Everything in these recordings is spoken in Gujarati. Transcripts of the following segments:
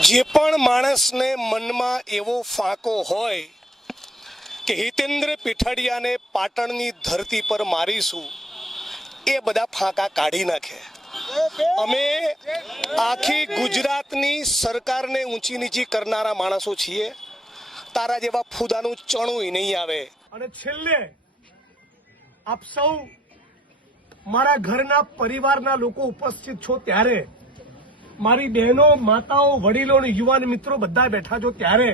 જે પણ માણસને મનમાં એવો ફાંકો હોય કે હિતેન્દ્ર પીઠડિયાને પાટણની ધરતી પર મારીશું, એ બધા ફાંકા કાઢી નાખે। અમે આખી ગુજરાતની સરકારને ઊંચી નીચી કરનારા માણસો છીએ। તારા જેવા ફૂદાનું ચણું નહીં આવે। અને છેલ્લે આપ સૌ મારા ઘરના પરિવારના લોકો ઉપસ્થિત છો ત્યારે, મારી બહેનો, માતાઓ, વડીલો અને યુવાન મિત્રો બધા બેઠા છો ત્યારે,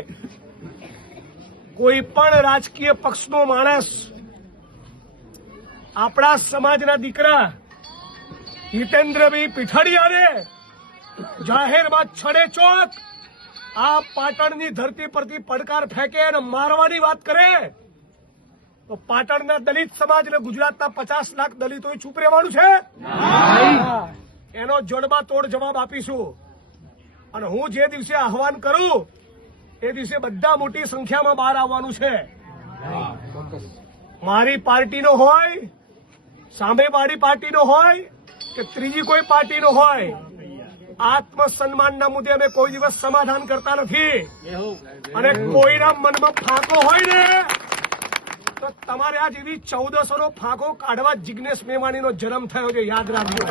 કોઈ પણ રાજકીય પક્ષનો માણસ આપણા સમાજના દીકરા હિતેન્દ્રભાઈ પીઠડિયાને જાહેરમાં છડેચોક આ પાટણની ધરતી પરથી પડકાર ફેંકે અને મારવાની વાત કરે તો પાટણના દલિત સમાજ અને ગુજરાતના 50 લાખ દલિતોએ ચૂપ રહેવાનું છે? એનો જડબા તોડ જવાબ આપીશું। અને હું જે દિવસે આહવાન કરું એ દિવસે બધા મોટી સંખ્યામાં બહાર આવવાનું છે। મારી પાર્ટીનો હોય, સામેવાળી પાર્ટીનો હોય કે ત્રીજી કોઈ પાર્ટીનો હોય, આત્મસન્માનના મુદ્દે અમે કોઈ દિવસ સમાધાન કરતા નથી। અને કોઈના મનમાં ફાંકો હોય ને તો તમારે આ જેવી 1400નો ફાંકો કાઢવા જિગ્નેશ મેવાણીનો જન્મ થયો છે, યાદ રાખજો।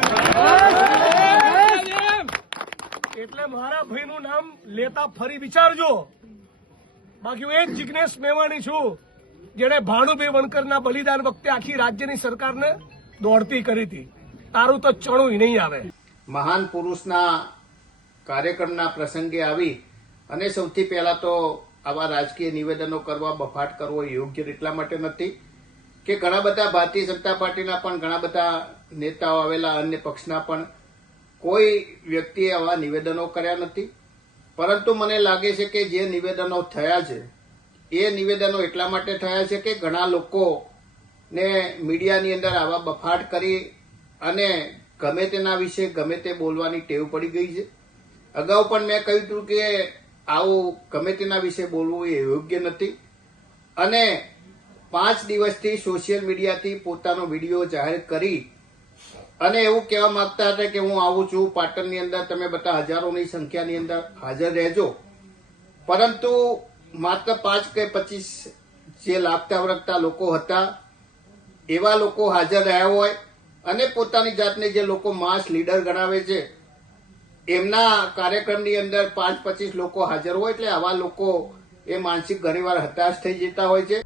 એટલે મારા ભાઈનું નામ લેતા ફરી વિચારજો। બાકી હું એ જ જિગ્નેશ મેવાણી છું જેને ભાનુભાઈ વણકરના બલિદાન વખતે આખી રાજ્યની સરકારને દોડતી કરી હતી। તારું તો ચણું નહીં આવે। મહાન પુરુષના કાર્યક્રમના પ્રસંગે આવી અને સૌથી પહેલા તો આવા રાજકીય નિવેદનો કરવા, બફાટ કરવો યોગ્ય એટલા માટે નથી કે ઘણા બધા ભારતીય જનતા પાર્ટીના પણ ઘણા બધા નેતાઓ આવેલા, અન્ય પક્ષના પણ કોઈ વ્યક્તિએ આવા નિવેદનો કર્યા નથી। પરંતુ મને લાગે છે કે જે નિવેદનો થયા છે એ નિવેદનો એટલા માટે થયા છે કે ઘણા લોકોને મીડિયાની અંદર આવા બફાટ કરી અને ગમે તેના વિશે ગમે તે બોલવાની ટેવ પડી ગઈ છે। અગાઉ પણ મેં કહ્યું હતું કે આવું ગમે તેના વિશે બોલવું એ યોગ્ય નથી। અને 5 દિવસથી સોશિયલ મીડિયાથી પોતાનો વિડીયો જાહેર કરી અને એવું કહેવા માંગતા હતા કે હું આવું છું પાટણની અંદર, તમે બધા હજારોની સંખ્યાની અંદર હાજર રહેજો। પરંતુ માત્ર 5 કે 25 જે લાગતા વળગતા લોકો હતા એવા લોકો હાજર રહ્યા હોય અને પોતાની જાતને જે લોકો માસ લીડર ગણાવે છે એમના કાર્યક્રમની અંદર 5-25 લોકો હાજર હોય એટલે આવા લોકો એ માનસિક ઘણીવાર હતાશ થઈ જતા હોય છે।